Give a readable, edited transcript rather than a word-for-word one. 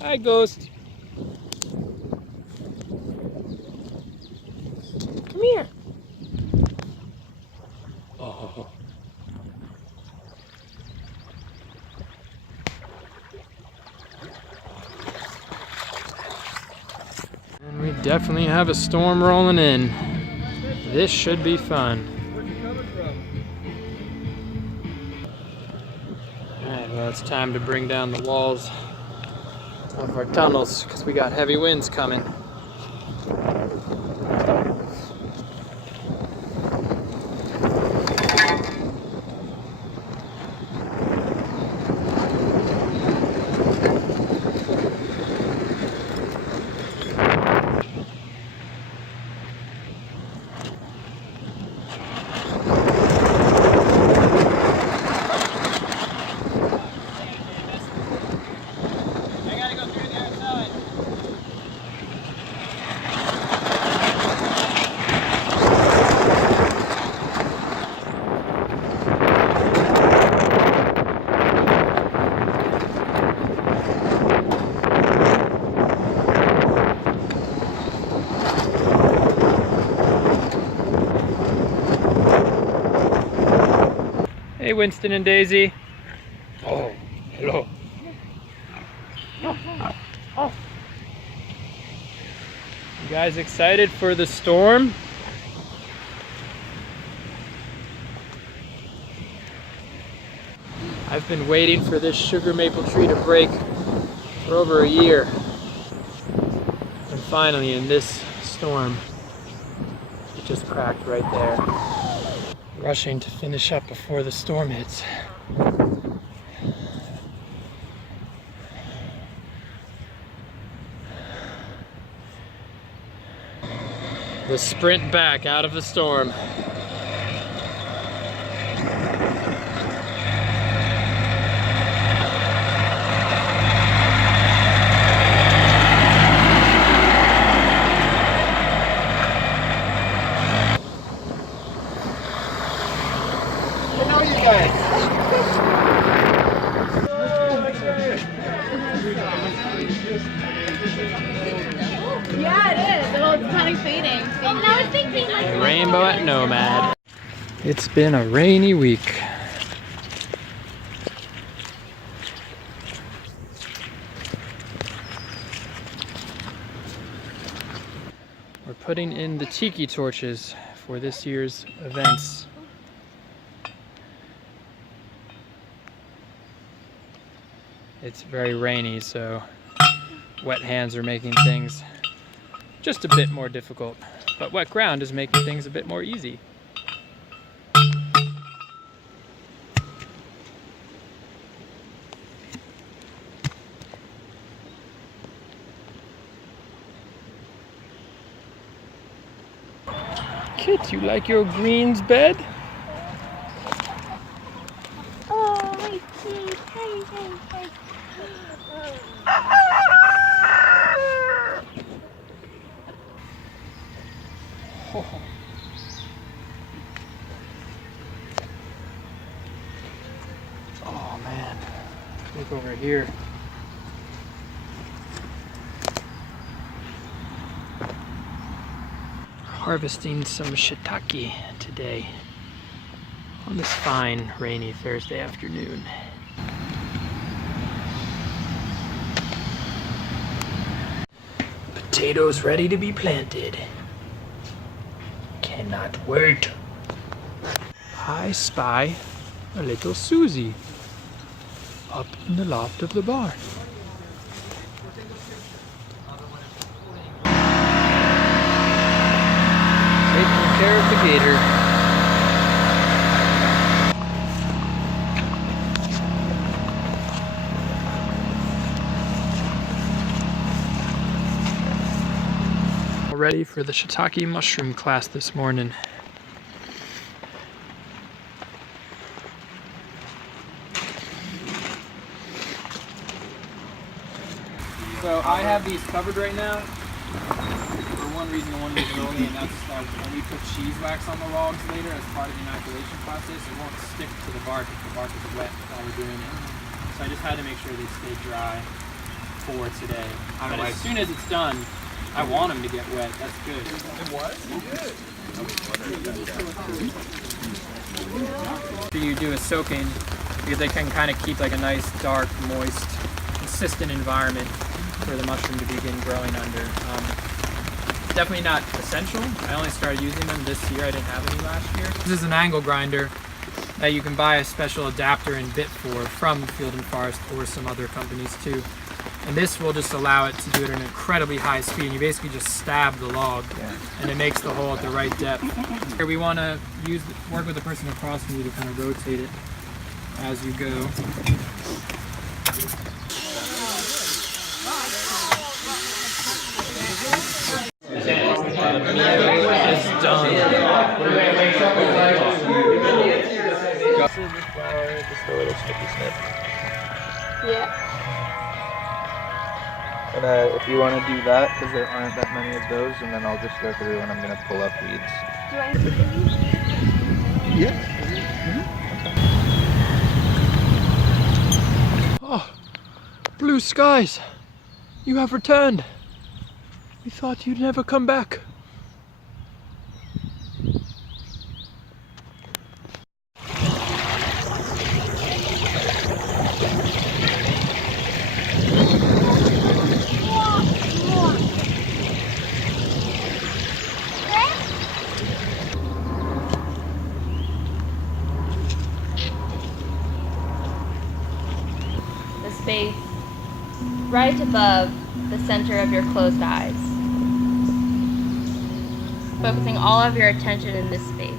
Hi, Ghost. Come here. Oh. And we definitely have a storm rolling in. This should be fun. Where's it coming from? Alright, well, it's time to bring down the walls of our tunnels because we got heavy winds coming. Hey, Winston and Daisy. Oh, hello. You guys excited for the storm? I've been waiting for this sugar maple tree to break for over a year. And finally, in this storm, it just cracked right there. Rushing to finish up before the storm hits. The sprint back out of the storm. Yeah, it is. Well, it's kind of fading. And I was thinking, like, A rainbow at Nomad. It's been a rainy week. We're putting in the tiki torches for this year's events. It's very rainy, so wet hands are making things just a bit more difficult, but wet ground is making things a bit more easy. Kit, you like your greens bed? oh, my teeth. Hey, hey, hey. Oh. Oh man, look over here. Harvesting some shiitake today on this fine rainy Thursday afternoon. Potatoes ready to be planted. Cannot wait. I spy a little Susie up in the loft of the barn. Taking care of the gator. All ready for the shiitake mushroom class this morning. So I have these covered right now for one reason and one reason only, and that's when we put cheese wax on the logs later as part of the inoculation process, it won't stick to the bark if the bark is wet while we're doing it. So I just had to make sure they stay dry. 4 today. But Otherwise- as soon as it's done, I want them to get wet. That's good. It was? Good. You do a soaking because they can kind of keep like a nice, dark, moist, consistent environment for the mushroom to begin growing under. Definitely not essential. I only started using them this year. I didn't have any last year. This is an angle grinder that you can buy a special adapter and bit for from Field and Forest or some other companies too. And this will just allow it to do it at an incredibly high speed. And you basically just stab the log and it makes the hole at the right depth. Here we want to work with the person across from you to kind of rotate it as you go. The meal is done. Just a little snippy snip. Yeah. And if you want to do that, because there aren't that many of those, and then I'll just go through and I'm going to pull up weeds. Do I see you? Yeah. Oh, blue skies, you have returned. We thought you'd never come back. The space right above the center of your closed eyes. Focusing all of your attention in this space.